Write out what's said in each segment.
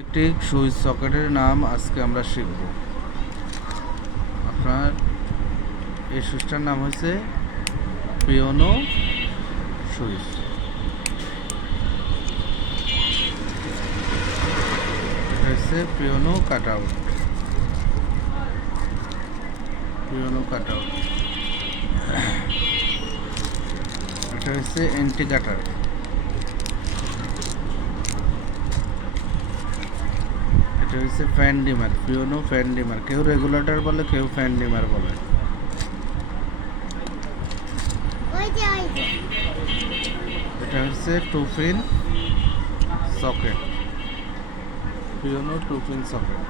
Electric switch সকেটের নাম আজকে আমরা শিখব। আপনার এই সুইচটার নাম হচ্ছে পিওনো সুইচ। হচ্ছে পিওনো কাট আউট পিওনো কাট আউট এটা হচ্ছে এন্টি কাটার এটা হচ্ছে ফ্যান ডিমার পিওনো ফ্যান ডিমার কেউ রেগুলেটর বলে, কেউ ফ্যান ডিমার বলে। এটা হচ্ছে টু পিন সকেট পিওনো টু পিন সকেট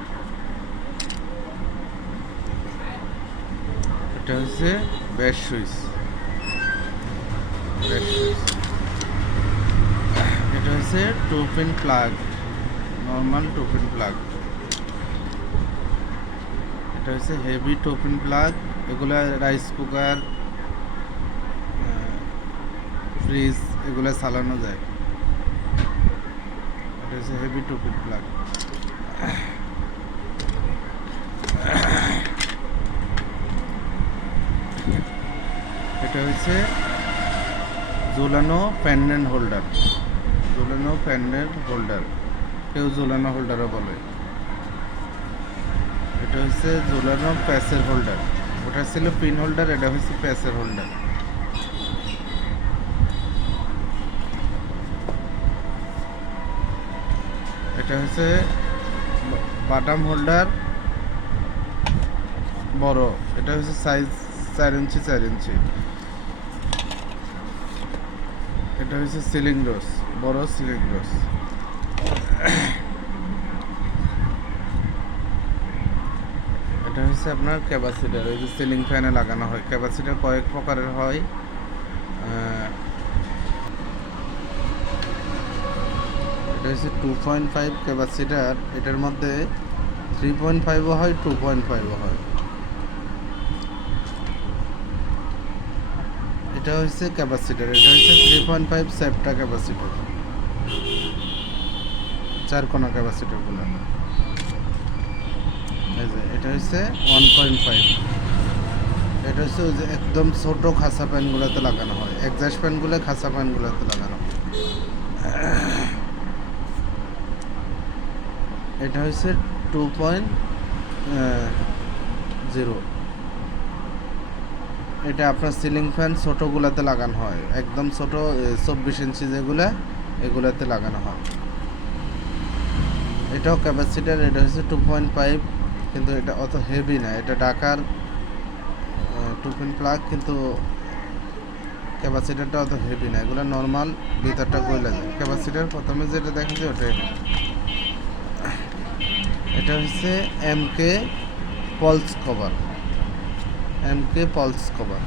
এটা হচ্ছে ব্যাস সুইচ ব্যাস সুইচ এটা হচ্ছে two pin plug normal two plug এটা হচ্ছে হেভি টোপিন প্লাগ এগুলা রাইস কুকার ফ্রিজ এগুলো চালানো যায়। এটা হচ্ছে হেভি টু পিন প্লাগ এটা হচ্ছে ঝুলানো প্যান্ডেন্ট হোল্ডার ঝুলানো প্যান্ডেন্ট হোল্ডার কেউ ঝুলানো হোল্ডারও বলে। এটা হচ্ছে ঝুলানো প্যাসের হোল্ডার। ওটা ছিল পিন হোল্ডার, এটা হচ্ছে প্যাসের হোল্ডার। এটা হচ্ছে বাটাম হোল্ডার, বড়। এটা হচ্ছে সাইজ চার ইঞ্চি চার ইঞ্চি। এটা হচ্ছে সিলিং রোস, বড় সিলিং রোস এটা হচ্ছে আপনার ক্যাপাসিটার ওই যে সিলিং ফ্যানে লাগানো হয়, ক্যাপাসিটার কয়েক প্রকারের হয়। এটা হচ্ছে টু পয়েন্ট ফাইভ ক্যাপাসিটার, এটার মধ্যে থ্রি পয়েন্ট ফাইভও হয় টু পয়েন্ট ফাইভও হয়। এটা হচ্ছে ক্যাপাসিটার, এটা হচ্ছে থ্রি পয়েন্ট ফাইভ সেপ্টা ক্যাপাসিটার। চার কোনা ক্যাপাসিটারগুলো এটা হচ্ছে ওয়ান পয়েন্ট ফাইভ এটা হচ্ছে যে একদম ছোট খাসা প্যানগুলোতে লাগানো হয়। একজাস্ট প্যানগুলো খাসা প্যানগুলোতে লাগানো হয়। এটা হচ্ছে টু পয়েন্ট জিরো এটা আপনার সিলিং ফ্যান ছোটোগুলোতে লাগানো হয়। একদম ছোট চব্বিশ ইঞ্চি যেগুলো, এগুলোতে লাগানো হয়। এটাও ক্যাপাসিটার এটা হচ্ছে টু পয়েন্ট ফাইভ কিন্তু এটা অত হেভি না। এটা ডাকার টুপিন প্লাগ কিন্তু ক্যাপাসিটারটা অত হেভি না। এগুলো নর্মাল ভিতরটা গইলা যায়। ক্যাপাসিটার প্রথমে যেটা দেখেছি ওটা এটা হচ্ছে এম কে পলস কভার এম কে পলস কভার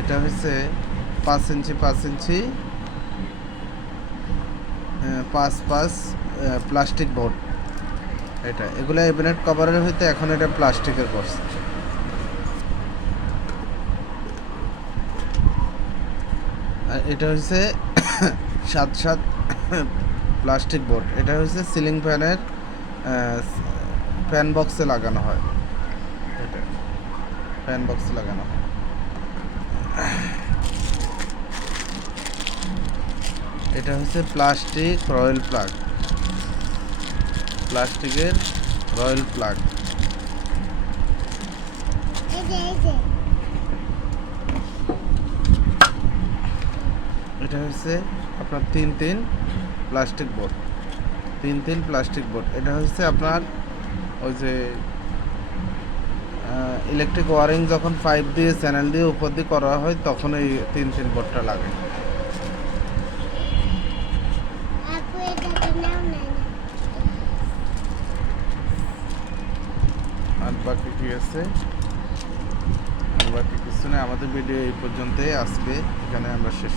এটা হচ্ছে পাঁচ ইঞ্চি পাঁচ ইঞ্চি পাঁচ পাঁচ প্লাস্টিক বোর্ড এটা, এগুলো এবিনেট কভারের হইতে এখন এটা প্লাস্টিকের করছে আর এটা হচ্ছে সাত সাত প্লাস্টিক বোর্ড এটা হচ্ছে সিলিং ফ্যানের ফ্যান বক্সে লাগানো হয়। এটা ফ্যান বক্সে লাগানো হয়। এটা হচ্ছে প্লাস্টিক রয়্যাল প্লাগ প্লাস্টিকের রয়্যাল প্লাগ এটা হচ্ছে আপনার তিন তিন প্লাস্টিক বোর্ড তিন তিন প্লাস্টিক বোর্ড এটা হচ্ছে আপনার ওই যে ইলেকট্রিক ওয়ারিং যখন পাইপ দিয়ে চ্যানেল দিয়ে উপর দিয়ে করা হয়, তখন এই তিন তিন বোর্ডটা লাগে। আর বাকি কি আছে বাকি কিছু না আমাদের ভিডিও এই পর্যন্তই আসবে। এখানে আমরা শেষ